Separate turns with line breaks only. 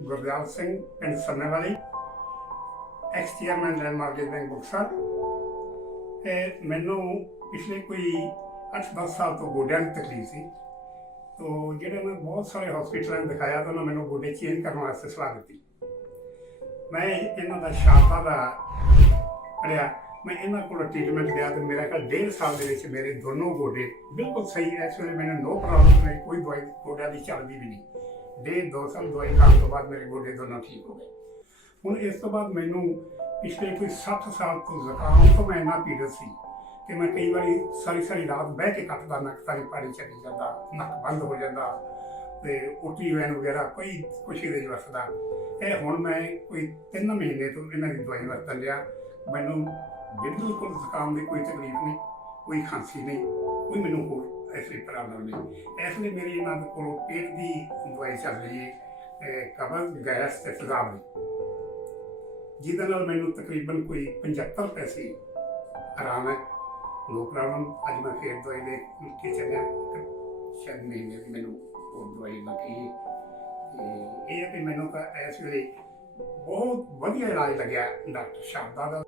ਗੁਰਦਿਆਲ ਸਿੰਘ, ਪਿੰਡ Sanne Wali ex chairman landmark bank ਬੁਕਸਰ ਤੇ ਮੈਨੂੰ ਪਿਛਲੇ ਕੋਈ 8-10 ਸਾਲ ਤੋਂ ਗੋਡਿਆਂ ਦੀ ਤਕਲੀਫ ਸੀ। ਤੋ ਜਿਹੜੇ ਮੈਂ ਬਹੁਤ ਸਾਰੇ ਹਸਪੀਟਲਾਂ ਵਿੱਚ ਦਿਖਾਇਆ, ਤਾਂ ਉਹਨਾਂ ਮੈਨੂੰ ਗੋਡੇ ਚੇਂਜ ਕਰਨ ਵਾਸਤੇ ਸਲਾਹ ਦਿੱਤੀ। ਮੈਂ ਇਹਨਾਂ ਦਾ ਸ਼ਾਖਾ ਦਾ ਪੜਿਆ ਮੈਂ ਇਹਨਾਂ ਕੋਲ ਟ੍ਰੀਟਮੈਂਟ ਲਿਆ ਤੇ ਮੇਰਾ ਕੱਲ ਡੇਢ ਸਾਲ ਦੇ ਵਿੱਚ ਮੇਰੇ ਦੋਨੋਂ ਗੋਡੇ ਬਿਲਕੁਲ ਸਹੀ। ਐ ਇਸ ਵੇਲੇ ਮੈਨੂੰ ਨੋ ਪ੍ਰੋਬਲਮ ਨਹੀਂ ਕੋਈ ਦਵਾਈ ਗੋਡਿਆਂ ਦੀ ਚੱਲਦੀ ਵੀ ਨਹੀਂ। ਡੇਢ ਦੋ ਸਾਲ ਦਵਾਈ ਖਾਣ ਤੋਂ ਬਾਅਦ ਮੇਰੇ ਗੋਡੇ ਦੋਨੋਂ ਠੀਕ ਹੋ ਗਏ। ਹੁਣ ਇਸ ਤੋਂ ਬਾਅਦ ਮੈਨੂੰ ਪਿਛਲੇ ਕੋਈ 7 ਸਾਲ ਤੋਂ ਜ਼ੁਕਾਮ ਤੋਂ ਮੈਂ ਇੰਨਾ ਪੀੜਤ ਸੀ ਕਿ ਮੈਂ ਕਈ ਵਾਰੀ ਸਾਰੀ ਸਾਰੀ ਰਾਤ ਬਹਿ ਕੇ ਕੱਟਦਾ, ਨੱਕ ਤਾਰੀ ਪਾਣੀ ਚੱਲੀ ਜਾਂਦਾ, ਨੱਕ ਬੰਦ ਹੋ ਜਾਂਦਾ ਤੇ ਉਲਟੀ ਵੈਨ ਵਗੈਰਾ ਕੋਈ ਕੁਛ ਇਹਦੇ 'ਚ ਵਸਦਾ ਇਹ ਹੁਣ ਮੈਂ ਕੋਈ 3 ਮਹੀਨੇ ਤੋਂ ਇਹਨਾਂ ਦੀ ਦਵਾਈ ਵਰਤਣ ਲਿਆ ਮੈਨੂੰ ਬਿਲਕੁਲ ਜ਼ੁਕਾਮ ਦੀ ਕੋਈ ਤਕਲੀਫ ਨਹੀਂ, ਕੋਈ ਖਾਂਸੀ ਨਹੀਂ, ਕੋਈ ਮੈਨੂੰ ਹੋਰ ਐਸੀ ਪ੍ਰੋਬਲਮ ਨਹੀਂ। ਇਸ ਲਈ ਮੇਰੀ ਇਹਨਾਂ ਦੇ ਕੋਲੋਂ ਪੇਟ ਦੀ ਦਵਾਈ ਚੱਲ ਰਹੀ ਹੈ ਕਬਜ਼ ਗੈਸ ਤੇ ਜਿਹਦੇ ਨਾਲ ਮੈਨੂੰ ਤਕਰੀਬਨ ਕੋਈ 75 ਪੈਸੇ ਆਰਾਮ ਹੈ। ਨੋ ਪ੍ਰੋਬਲਮ ਅੱਜ ਮੈਂ ਫੇਰ ਦਵਾਈ ਲੈ ਕੇ ਚੱਲਿਆ। ਸ਼ਾਇਦ ਮਹੀਨੇ ਦੀ ਮੈਨੂੰ ਹੋਰ ਦਵਾਈ ਲੱਗੀ ਤੇ ਇਹ ਹੈ ਕਿ ਮੈਨੂੰ ਤਾਂ ਇਸ ਵੇਲੇ ਬਹੁਤ ਵਧੀਆ ਇਲਾਜ ਲੱਗਿਆ ਡਾਕਟਰ ਸ਼ਾਰਦਾ ਦਾ।